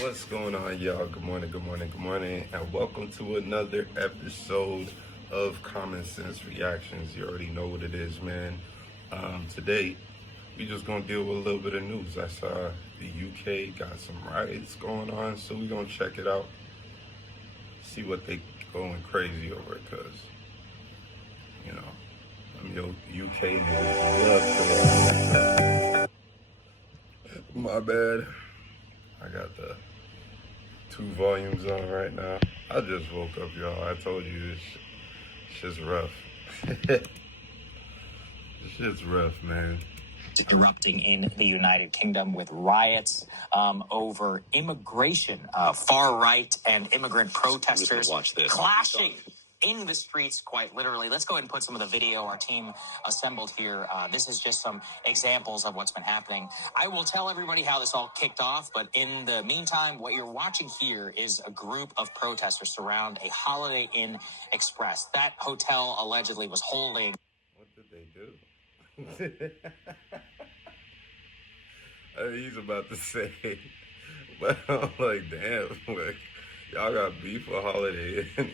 What's going on, y'all? Good morning, good morning, good morning, and welcome to another episode of Common Sense Reactions. You already know what it is, man. Today, we just gonna deal with a little bit of news. I saw the UK got some riots going on, so we gonna check it out, see what they going crazy over, cause you know, UK niggas love to. My bad. I got the 2 volumes on right now. I just woke up, y'all. I told you this shit's rough. This shit's rough, man. Erupting in the United Kingdom with riots over immigration, far-right and immigrant protesters clashing in the streets, quite literally. Let's go ahead and put some of the video our team assembled here. This is just some examples of what's been happening. I will tell everybody how this all kicked off, but in the meantime, what you're watching here is a group of protesters surround a Holiday Inn Express. That hotel allegedly was holding... What did they do? He's about to say, but I'm like, damn, like, y'all got beef for Holiday Inn.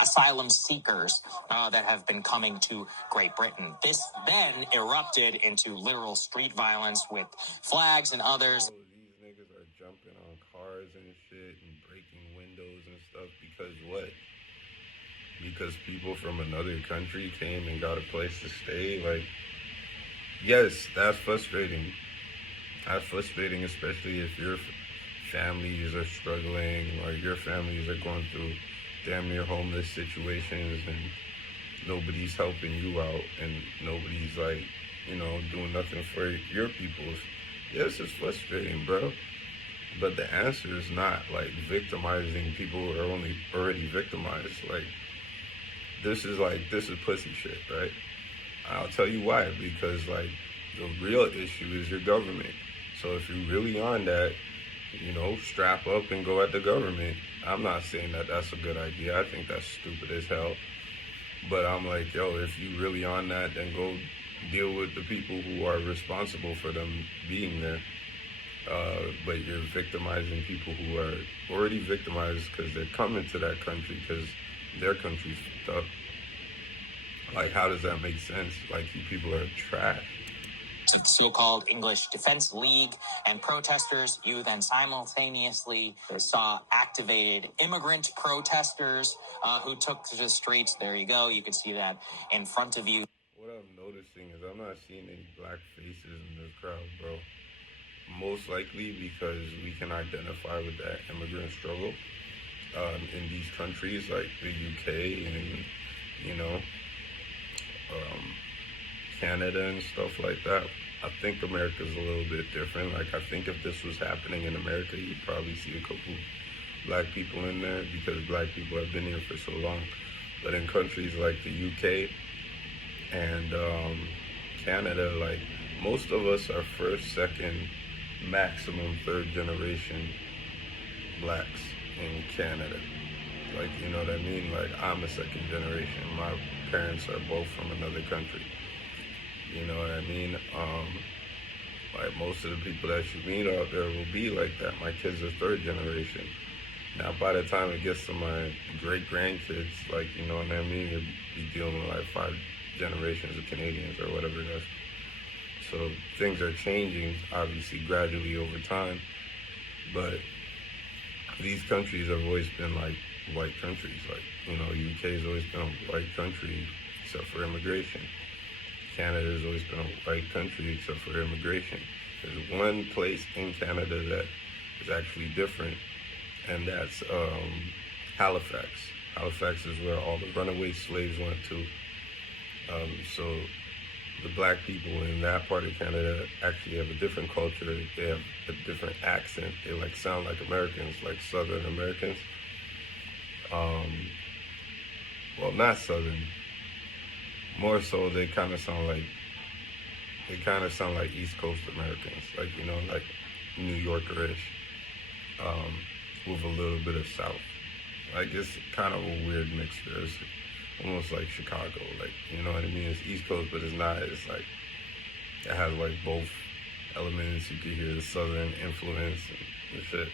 Asylum seekers that have been coming to Great Britain. This then erupted into literal street violence with flags and others. Oh, these niggas are jumping on cars and shit and breaking windows and stuff because what? Because people from another country came and got a place to stay? Like, yes, that's frustrating. That's frustrating, especially if your families are struggling or your families are going through damn near homeless situations and nobody's helping you out and nobody's like, doing nothing for your peoples. Yes, it's frustrating, bro. But the answer is not like victimizing people who are already victimized. Like, this is pussy shit, right? I'll tell you why. Because like the real issue is your government. So if you're really on that, strap up and go at the government. I'm not saying that that's a good idea. I think that's stupid as hell. But I'm like, yo, if you really on that, then go deal with the people who are responsible for them being there. But you're victimizing people who are already victimized because they're coming to that country because their country's fucked up. Like, how does that make sense? Like, you people are trash. So-called English Defense League and protesters. You then simultaneously saw activated immigrant protesters who took to the streets. There you go. You can see that in front of you. What I'm noticing is I'm not seeing any black faces in this crowd, bro. Most likely because we can identify with that immigrant struggle in these countries like the UK and, Canada and stuff like that. I think America's a little bit different. Like, I think if this was happening in America, you'd probably see a couple black people in there because black people have been here for so long. But in countries like the UK and Canada, like, most of us are first, second, maximum third generation blacks in Canada. Like, you know what I mean? Like, I'm a second generation. My parents are both from another country. You know what I mean? Like, most of the people that you meet out there will be like that. My kids are third generation. Now, by the time it gets to my great-grandkids, like, you know what I mean? You'll be dealing with, like, 5 generations of Canadians or whatever it is. So things are changing, obviously, gradually over time. But these countries have always been, like, white countries. Like, UK has always been a white country except for immigration. Canada has always been a white country except for immigration. There's one place in Canada that is actually different, and that's Halifax. Halifax is where all the runaway slaves went to. So the black people in that part of Canada actually have a different culture. They have a different accent. They sound like Americans, like Southern Americans. Well, not Southern. More so, they kind of sound like East Coast Americans, like New Yorker-ish, with a little bit of South. Like, it's kind of a weird mix there. It's almost like Chicago, like, you know what I mean? It's East Coast, but it's not. It's like, it has like both elements. You could hear the southern influence and shit.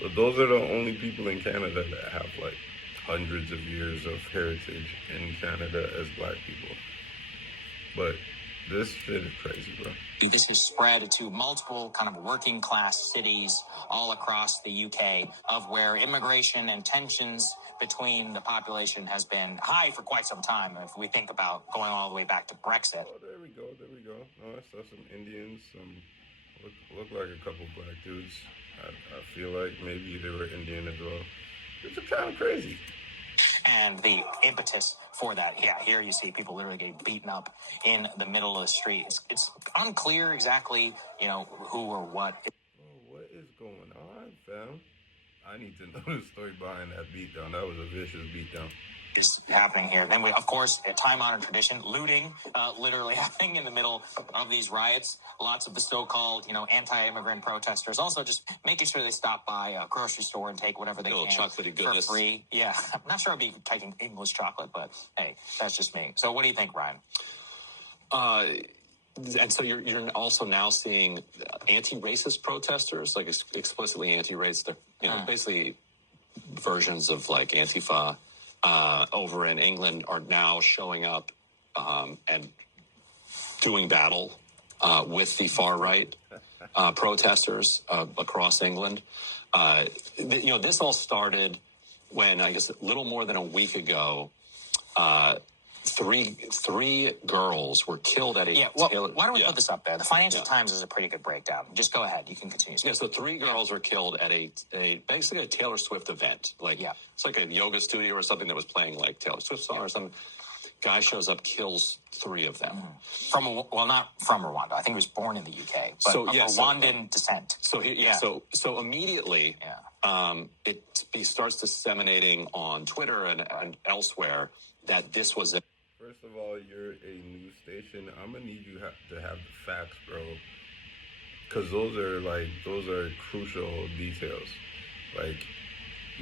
But those are the only people in Canada that have like hundreds of years of heritage in Canada as black people. But this shit is crazy, bro. This has spread to multiple kind of working class cities all across the UK, of where immigration and tensions between the population has been high for quite some time. If we think about going all the way back to Brexit. Oh, there we go. Oh, I saw some Indians, some look like a couple black dudes. I feel like maybe they were Indian as well. It's kind of crazy. And the impetus for that, here you see people literally getting beaten up in the middle of the street. It's unclear exactly, who or what. Oh, what is going on, fam? I need to know the story behind that beatdown. That was a vicious beatdown. Is happening here. Then we, of course, a time-honored tradition, looting, literally happening in the middle of these riots. Lots of the so-called, anti-immigrant protesters also just making sure they stop by a grocery store and take whatever they can chocolatey goodness for free. Yeah, I'm not sure I'd be taking English chocolate, but hey, that's just me. So what do you think, Ryan? And so you're also now seeing anti-racist protesters, like explicitly anti-race. They're basically versions of like Antifa. Over in England are now showing up and doing battle with the far right protesters across England. This all started when, I guess, a little more than a week ago, three girls were killed at a Taylor. Why don't we put this up there? The Financial Times is a pretty good breakdown. Just go ahead. You can continue. Yeah, so three girls were killed at basically a Taylor Swift event. It's like a yoga studio or something that was playing like Taylor Swift song or something. Guy shows up, kills three of them. Not from Rwanda. I think he was born in the UK, but of Rwandan descent. So immediately, it starts disseminating on Twitter and elsewhere that this was a. First of all, you're a news station. I'm gonna need you to have the facts, bro, because those are crucial details. Like,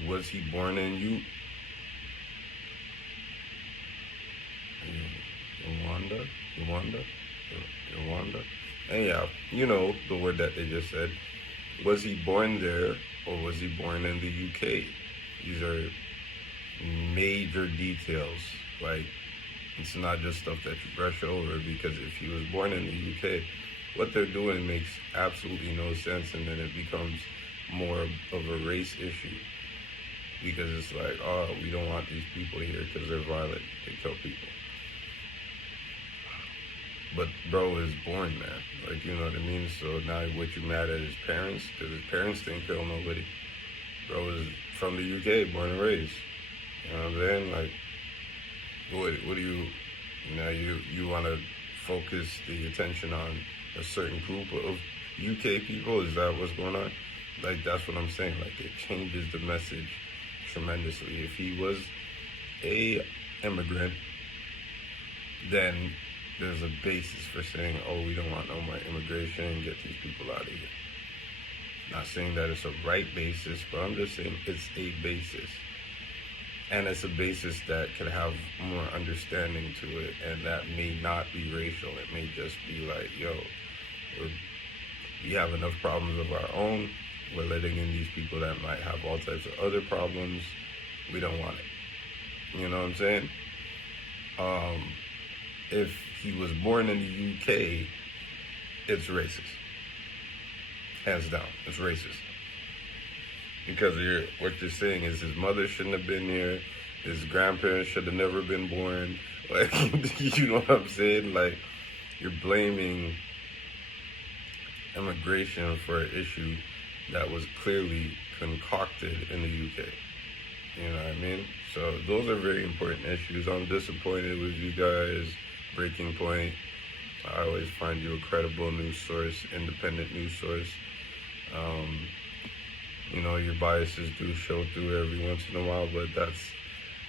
was he born in Rwanda? And yeah, the word that they just said. Was he born there or was he born in the UK? These are major details. Like, it's not just stuff that you brush over, because if he was born in the UK, what they're doing makes absolutely no sense, and then it becomes more of a race issue, because it's like, oh, we don't want these people here because they're violent, they kill people. But bro is born, man. Like, you know what I mean? So now what, you mad at his parents? Because his parents didn't kill nobody. Bro is from the UK, born and raised. You know what I'm saying? Like, what do you want to focus the attention on a certain group of UK people? Is that what's going on? Like, that's what I'm saying. Like, it changes the message tremendously. If he was a immigrant, then there's a basis for saying, oh, we don't want no more immigration, get these people out of here. Not saying that it's a right basis, but I'm just saying it's a basis. And it's a basis that can have more understanding to it, and that may not be racial. It may just be like, yo, we have enough problems of our own. We're letting in these people that might have all types of other problems. We don't want it. You know what I'm saying? If he was born in the UK, it's racist. Hands down, it's racist. Because what you're saying is his mother shouldn't have been here, his grandparents should have never been born. Like, you know what I'm saying? Like, you're blaming immigration for an issue that was clearly concocted in the UK. You know what I mean? So those are very important issues. I'm disappointed with you guys. Breaking Point. I always find you a credible news source, independent news source. Your biases do show through every once in a while, but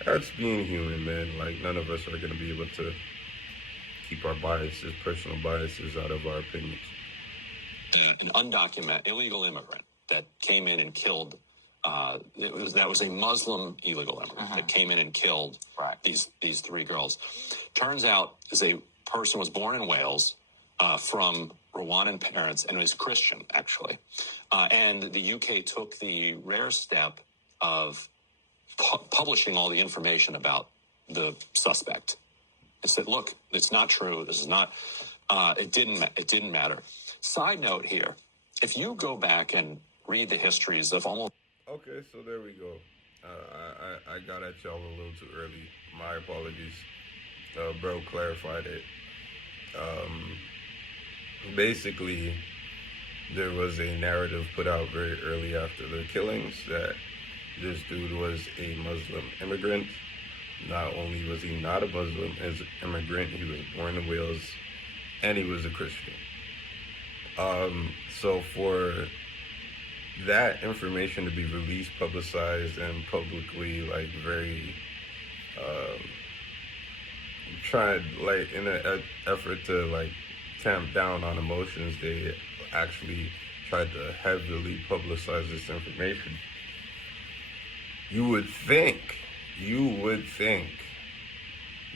that's being human, man. Like, none of us are going to be able to keep our biases, personal biases, out of our opinions. An undocumented illegal immigrant that came in and killed. That was a Muslim illegal immigrant that came in and killed these three girls. Turns out, is a person was born in Wales from Rwandan parents, and was Christian, actually. And the UK took the rare step of publishing all the information about the suspect. It said, look, it's not true. This is not, it didn't matter. Side note here, if you go back and read the histories of almost... Okay, so there we go. I got at y'all a little too early. My apologies. Bro clarified it. Basically, there was a narrative put out very early after the killings that this dude was a Muslim immigrant. Not only was he not a Muslim immigrant, he was born in Wales, and he was a Christian. So for that information to be released, publicized, and publicly, like, very tried, like, in an effort to, like, tamp down on emotions, they actually tried to heavily publicize this information. You would think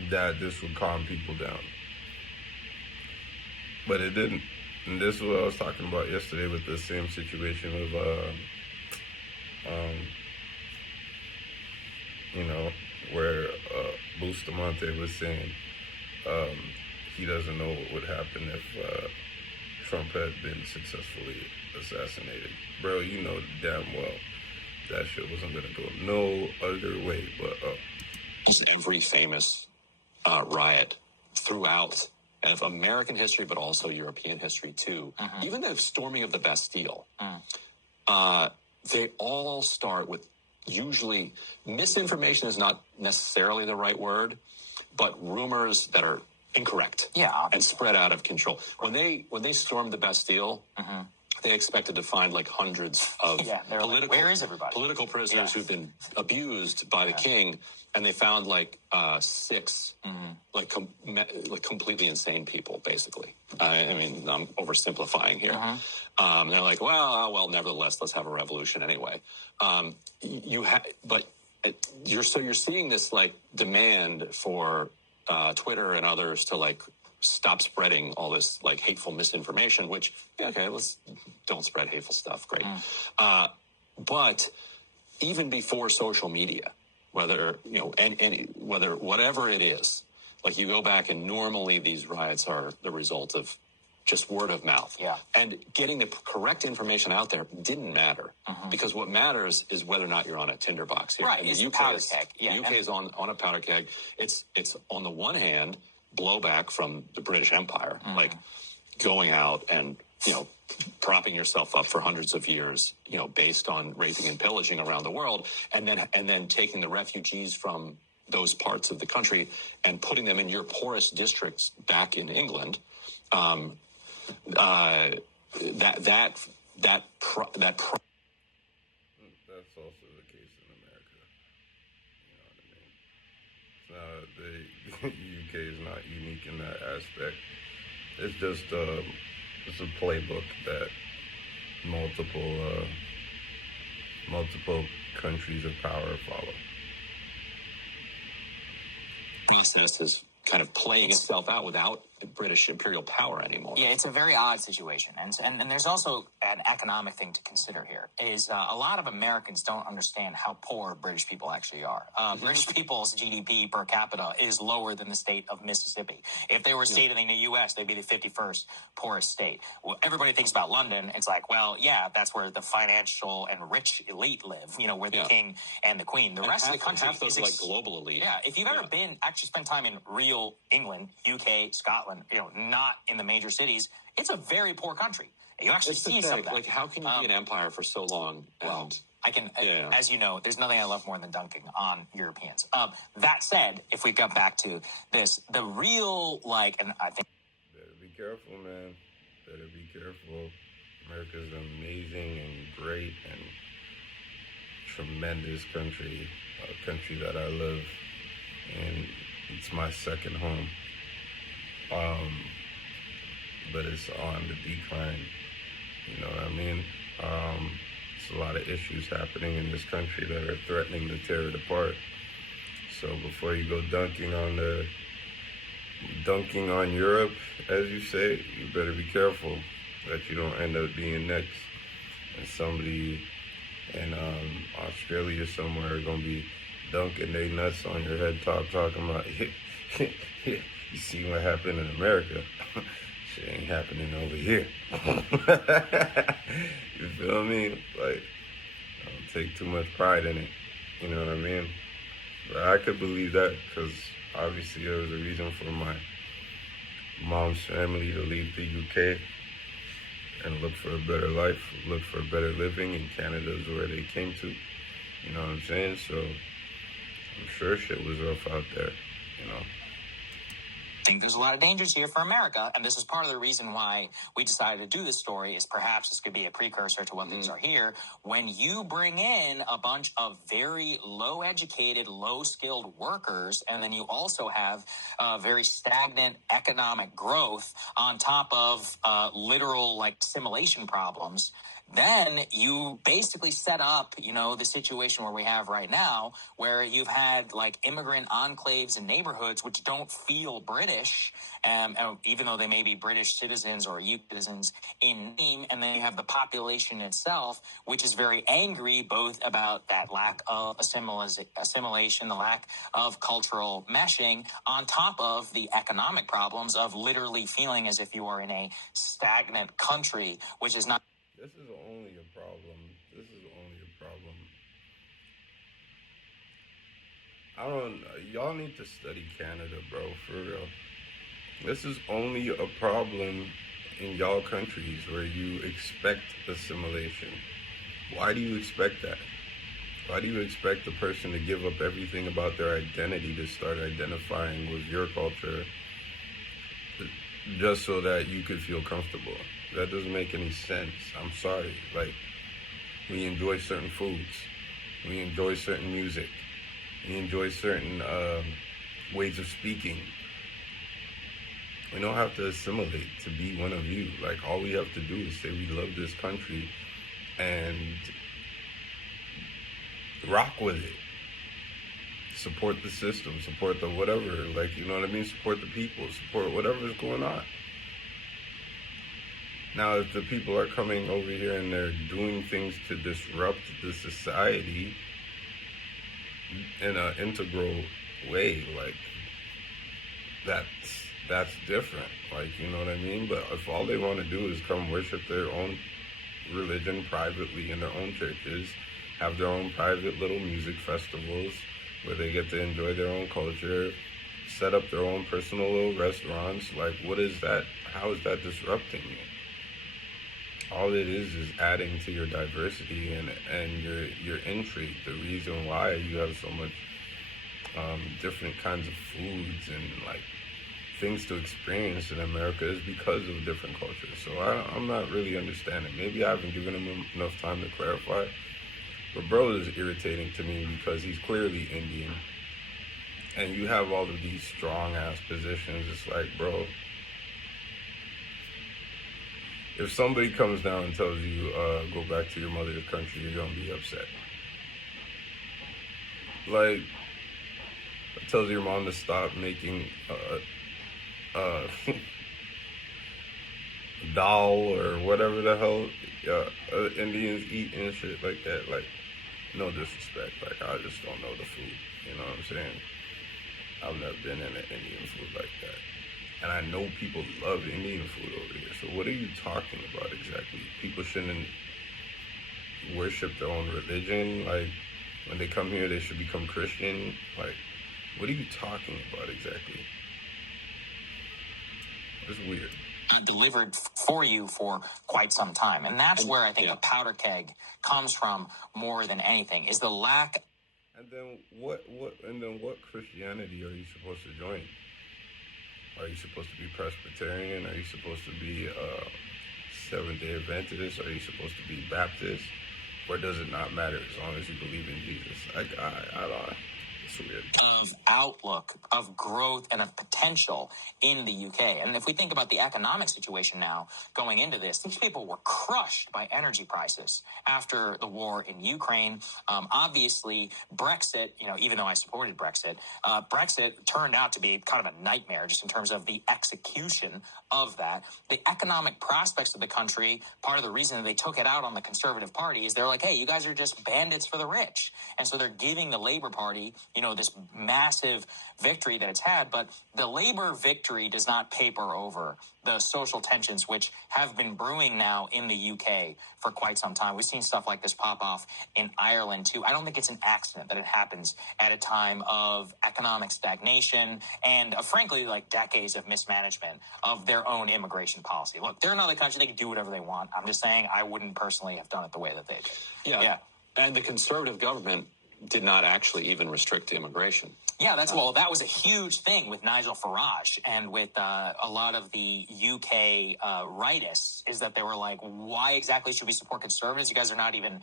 that this would calm people down, but it didn't. And this is what I was talking about yesterday with the same situation with, where Bustamante was saying he doesn't know what would happen if Trump had been successfully assassinated. Bro, you know damn well that shit wasn't gonna go no other way but up. Every famous riot throughout of American history, but also European history too. Even the storming of the Bastille, they all start with, usually, misinformation is not necessarily the right word, but rumors that are incorrect, and spread out of control. When they stormed the Bastille, they expected to find like hundreds of where is everybody? Political prisoners who've been abused by the king, and they found like 6 completely insane people, basically. I mean, I'm oversimplifying here. They're like, well, nevertheless, let's have a revolution anyway. But you're seeing this like demand for Twitter and others to like stop spreading all this like hateful misinformation, which, let's don't spread hateful stuff. Great. But even before social media, whether, whatever it is, like you go back and normally these riots are the result of just word of mouth. And getting the correct information out there didn't matter, because what matters is whether or not you're on a tinderbox here. Right, it's a powder keg. The UK is on a powder keg. It's on the one hand, blowback from the British Empire, like going out and, propping yourself up for hundreds of years, based on raping and pillaging around the world, and then taking the refugees from those parts of the country and putting them in your poorest districts back in England. That's also the case in America. You know what I mean? The UK is not unique in that aspect. It's just it's a playbook that multiple countries of power follow. Process is kind of playing itself out without British imperial power anymore. Yeah, it's a very odd situation. And there's also an economic thing to consider here, is a lot of Americans don't understand how poor British people actually are. British people's GDP per capita is lower than the state of Mississippi. If they were a state in the U.S., they'd be the 51st poorest state. Well, everybody thinks about London. It's like, well, yeah, that's where the financial and rich elite live, where the king and the queen. The rest of the country is like global elite. Yeah, if you've ever actually spent time in real England, UK, Scotland, not in the major cities, it's a very poor country. You actually see some of that. Like, how can you be an empire for so long? Well, I can, as you know, there's nothing I love more than dunking on Europeans. That said, if we got back to this, the real, and I think... Better be careful, man. Better be careful. America's an amazing and great and tremendous country, a country that I love, and it's my second home. But it's on the decline. You know what I mean? There's a lot of issues happening in this country that are threatening to tear it apart. So before you go dunking on the dunking on Europe, as you say, you better be careful that you don't end up being next. And somebody in Australia somewhere gonna be dunking their nuts on your head top talking about, you see what happened in America. Shit ain't happening over here. You feel me? Like, I don't take too much pride in it. You know what I mean? But I could believe that because obviously there was a reason for my mom's family to leave the UK and look for a better life, look for a better living, and Canada is where they came to. You know what I'm saying? So I'm sure shit was rough out there, you know. I think there's a lot of dangers here for America, and this is part of the reason why we decided to do this story, is perhaps this could be a precursor to what things are here. When you bring in a bunch of very low-educated, low-skilled workers, and then you also have very stagnant economic growth on top of literal, like, assimilation problems, then you basically set up, the situation where we have right now, where you've had like immigrant enclaves and neighborhoods which don't feel British, even though they may be British citizens or EU citizens in name. And then you have the population itself, which is very angry both about that lack of assimilation, the lack of cultural meshing, on top of the economic problems of literally feeling as if you are in a stagnant country, which is not. This is only a problem. This is only a problem. Y'all need to study Canada, bro, for real. This is only a problem in y'all countries where you expect assimilation. Why do you expect that? Why do you expect the person to give up everything about their identity to start identifying with your culture just so that you could feel comfortable? That doesn't make any sense. I'm sorry. Like, we enjoy certain foods. We enjoy certain music. We enjoy certain ways of speaking. We don't have to assimilate to be one of you. Like, all we have to do is say we love this country and rock with it. Support the system, support the whatever. Like, you know what I mean? Support the people, support whatever's going on. Now, if the people are coming over here and they're doing things to disrupt the society in an integral way, like, that's different. Like, you know what I mean? But if all they want to do is come worship their own religion privately in their own churches, have their own private little music festivals where they get to enjoy their own culture, set up their own personal little restaurants, like, what is that? How is that disrupting you? All it is adding to your diversity and your intrigue. The reason why you have so much different kinds of foods and like things to experience in America is because of different cultures. So I'm not really understanding. Maybe I haven't given him enough time to clarify. But bro is irritating to me because he's clearly Indian. And you have all of these strong ass positions. It's like, bro, if somebody comes down and tells you, go back to your mother's country, you're going to be upset. Like, tells your mom to stop making dal or whatever the hell Indians eat and shit like that. Like, no disrespect. Like, I just don't know the food. You know what I'm saying? I've never been in an Indian food like that. And I know people love Indian food over here. So what are you talking about exactly? People shouldn't worship their own religion. Like, when they come here, they should become Christian. Like, what are you talking about exactly? It's weird. Delivered for you for quite some time. And that's where I think a powder keg comes from more than anything, is the lack. And then what Christianity are you supposed to join? Are you supposed to be Presbyterian? Are you supposed to be Seventh-day Adventist? Are you supposed to be Baptist? Or does it not matter as long as you believe in Jesus? I don't know. It's weird. Of outlook, of growth, and of potential in the UK. And if we think about the economic situation now going into this, these people were crushed by energy prices after the war in Ukraine. Obviously, Brexit, even though I supported Brexit, Brexit turned out to be kind of a nightmare just in terms of the execution of that. The economic prospects of the country, part of the reason that they took it out on the Conservative Party is they're like, hey, you guys are just bandits for the rich. And so they're giving the Labour Party, this massive victory that it's had. But the Labour victory does not paper over the social tensions which have been brewing now in the UK for quite some time. We've seen stuff like this pop off in Ireland too. I don't think it's an accident that it happens at a time of economic stagnation and frankly, like decades of mismanagement of their own immigration policy. Look, they're another country. They can do whatever they want. I'm just saying I wouldn't personally have done it the way that they did. Yeah. And the Conservative government did not actually even restrict immigration. Yeah, that was a huge thing with Nigel Farage and with a lot of the UK rightists is that they were like, why exactly should we support conservatives? You guys are not even,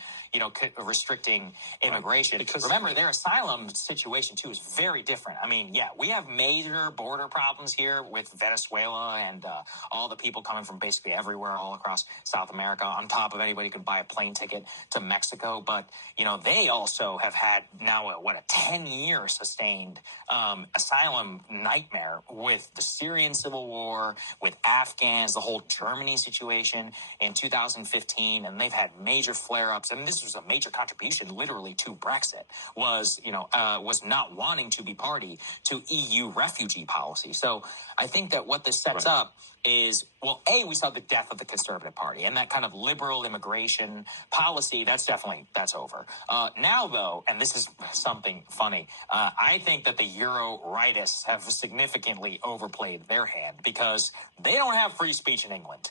restricting immigration. Because remember, their asylum situation, too, is very different. I mean, we have major border problems here with Venezuela and all the people coming from basically everywhere all across South America, on top of anybody who can buy a plane ticket to Mexico. But, they also have had now, a 10-year sustained asylum nightmare with the Syrian civil war, with Afghans, the whole Germany situation in 2015, and they've had major flare-ups. And this was a major contribution, literally, to Brexit, was not wanting to be party to EU refugee policy. So I think that what this sets up is, we saw the death of the Conservative Party and that kind of liberal immigration policy. That's over. Now, though, and this is something funny, I think that the Euro rightists have significantly overplayed their hand because they don't have free speech in England.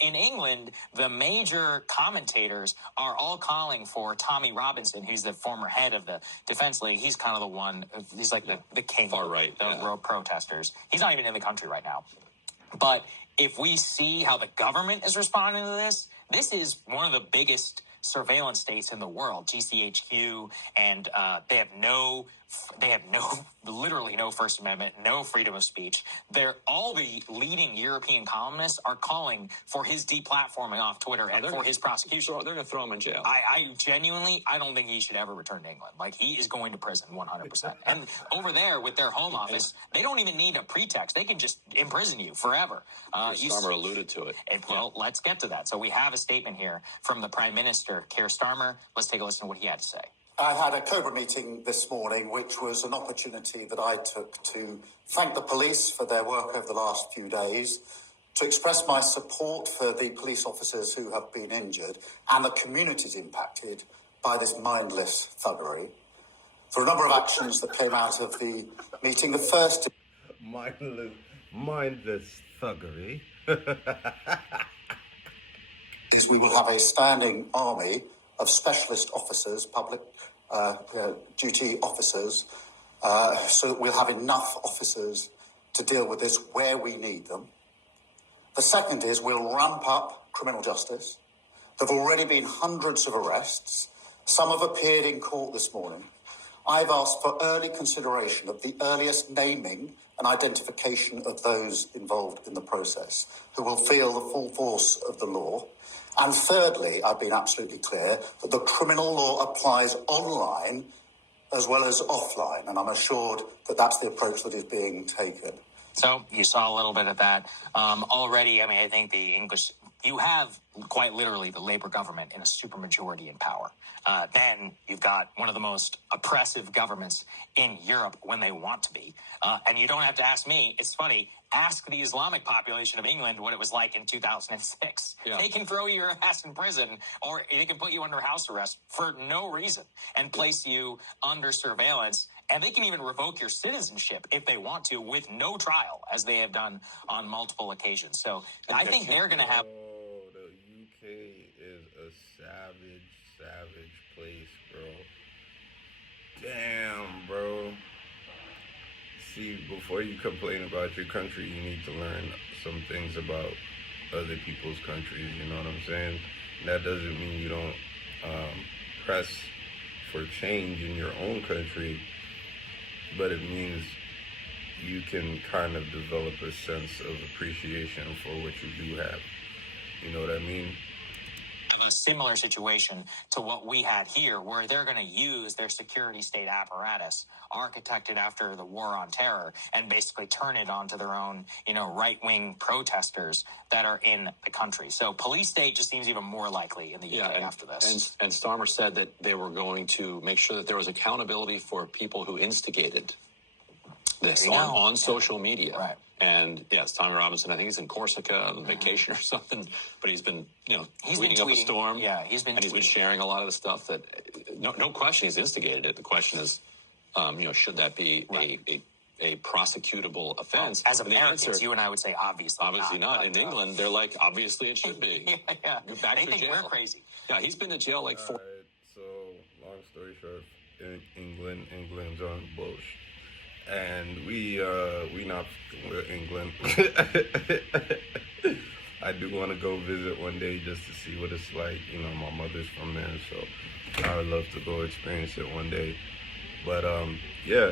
In England, the major commentators are all calling for Tommy Robinson, who's the former head of the Defense League. He's kind of the one, he's like the king far right, of the protesters. He's not even in the country right now. But if we see how the government is responding to this, this is one of the biggest surveillance states in the world, GCHQ, and they have literally no First Amendment, no freedom of speech. All the leading European columnists are calling for his deplatforming off Twitter and for his prosecution. They're going to throw him in jail. I genuinely, I don't think he should ever return to England. Like, he is going to prison 100%. And over there with their home office, they don't even need a pretext. They can just imprison you forever. Starmer alluded to it. Let's get to that. So we have a statement here from the Prime Minister, Keir Starmer. Let's take a listen to what he had to say. I had a COBRA meeting this morning, which was an opportunity that I took to thank the police for their work over the last few days, to express my support for the police officers who have been injured and the communities impacted by this mindless thuggery. For a number of actions that came out of the meeting, the first mindless thuggery. is we will have a standing army of specialist officers, public duty officers, so that we'll have enough officers to deal with this where we need them. The second is we'll ramp up criminal justice. There have already been hundreds of arrests. Some have appeared in court this morning. I've asked for early consideration of the earliest naming and identification of those involved in the process, who will feel the full force of the law. And thirdly, I've been absolutely clear that the criminal law applies online as well as offline, and I'm assured that that's the approach that is being taken. So you saw a little bit of that already. I mean, I think you have quite literally the Labour government in a supermajority in power. Then you've got one of the most oppressive governments in Europe when they want to be. And you don't have to ask me. It's funny. Ask the Islamic population of England what it was like in 2006. Yeah. They can throw your ass in prison, or they can put you under house arrest for no reason and place you under surveillance. And they can even revoke your citizenship if they want to with no trial, as they have done on multiple occasions. So I think they're going to have... The UK is a savage place, bro. Damn, bro. See, before you complain about your country, you need to learn some things about other people's countries, you know what I'm saying? That doesn't mean you don't press for change in your own country, but it means you can kind of develop a sense of appreciation for what you do have. You know what I mean? A similar situation to what we had here, where they're going to use their security state apparatus, architected after the war on terror, and basically turn it onto their own, right-wing protesters that are in the country. So police state just seems even more likely in the UK after this. And Starmer said that they were going to make sure that there was accountability for people who instigated this on social media. Right. And yes, Tommy Robinson, I think he's in Corsica on vacation or something, but he's been, tweeting up a storm. Yeah, he's been sharing a lot of the stuff that, no question he's instigated it. The question is, should that be a prosecutable offense? As Americans, you and I would say obviously not. In England, they're like, obviously it should be. Yeah. Back they to think jail. we're crazy. Yeah, he's been to jail like 4. Right, so, long story short, in England's on bullshit. And we not with England. I do want to go visit one day just to see what it's like. My mother's from there, so I would love to go experience it one day. But yeah,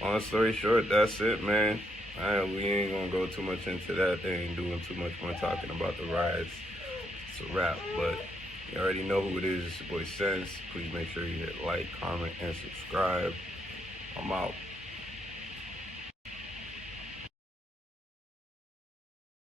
long story short, that's it, man. We ain't gonna go too much into that. They ain't doing too much more talking about the riots. It's a wrap, but you already know who it is. It's your boy Sense. Please make sure you hit like, comment, and subscribe. I'm out.